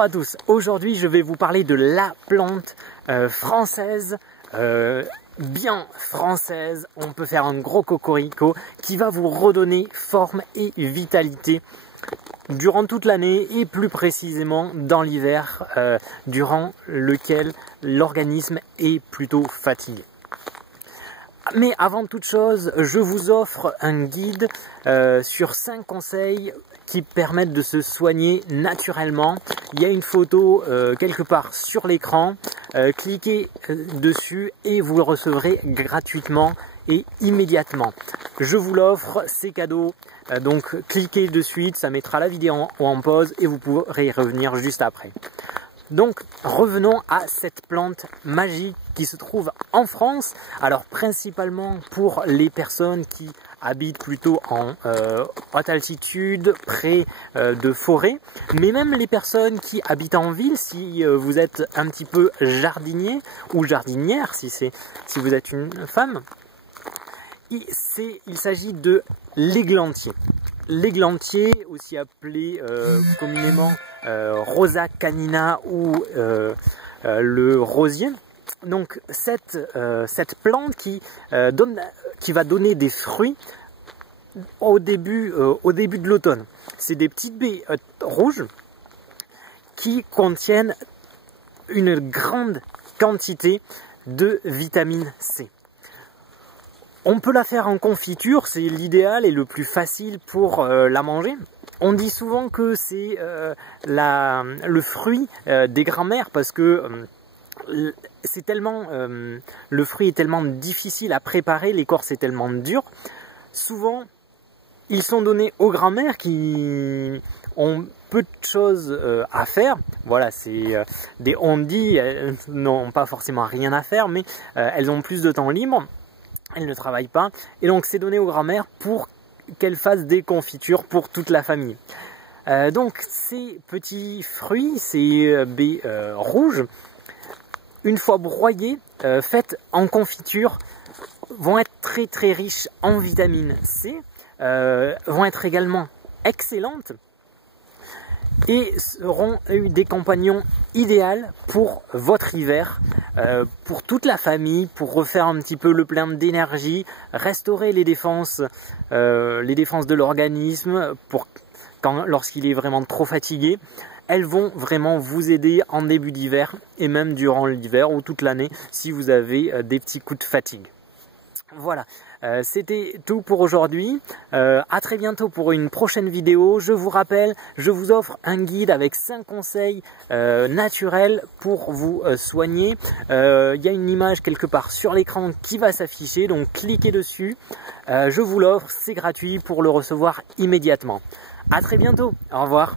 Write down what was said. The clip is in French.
Bonjour à tous, aujourd'hui je vais vous parler de la plante française, bien française, on peut faire un gros cocorico qui va vous redonner forme et vitalité durant toute l'année et plus précisément dans l'hiver durant lequel l'organisme est plutôt fatigué. Mais avant toute chose, je vous offre un guide sur 5 conseils qui permettent de se soigner naturellement. Il y a une photo quelque part sur l'écran, cliquez dessus et vous le recevrez gratuitement et immédiatement. Je vous l'offre, c'est cadeau, donc cliquez de suite, ça mettra la vidéo en pause et vous pourrez y revenir juste après. Donc revenons à cette plante magique qui se trouve en France, alors principalement pour les personnes qui habitent plutôt en haute altitude, près de forêts, mais même les personnes qui habitent en ville, si vous êtes un petit peu jardinier ou jardinière, si vous êtes une femme, il s'agit de l'églantier. L'églantier, aussi appelé communément Rosa canina ou le rosier. Donc cette plante qui va donner des fruits au début de l'automne. C'est des petites baies rouges qui contiennent une grande quantité de vitamine C. On peut la faire en confiture, c'est l'idéal et le plus facile pour la manger. On dit souvent que c'est le fruit des grands-mères parce que c'est tellement, le fruit est tellement difficile à préparer, l'écorce est tellement dure. Souvent, ils sont donnés aux grands-mères qui ont peu de choses à faire. Voilà, c'est des on-dit, elles n'ont pas forcément rien à faire, mais elles ont plus de temps libre. Elles ne travaillent pas. Et donc, c'est donné aux grands-mères pour qu'elles fassent des confitures pour toute la famille. Donc, ces petits fruits, ces baies rouges, une fois broyées, faites en confiture, vont être très très riches en vitamine C, vont être également excellentes et seront des compagnons idéaux pour votre hiver, pour toute la famille, pour refaire un petit peu le plein d'énergie, restaurer les défenses de l'organisme lorsqu'il est vraiment trop fatigué. Elles vont vraiment vous aider en début d'hiver et même durant l'hiver ou toute l'année si vous avez des petits coups de fatigue. Voilà, c'était tout pour aujourd'hui. À très bientôt pour une prochaine vidéo. Je vous rappelle, je vous offre un guide avec 5 conseils naturels pour vous soigner. Il y a une image quelque part sur l'écran qui va s'afficher, donc cliquez dessus. Je vous l'offre, c'est gratuit pour le recevoir immédiatement. À très bientôt, au revoir.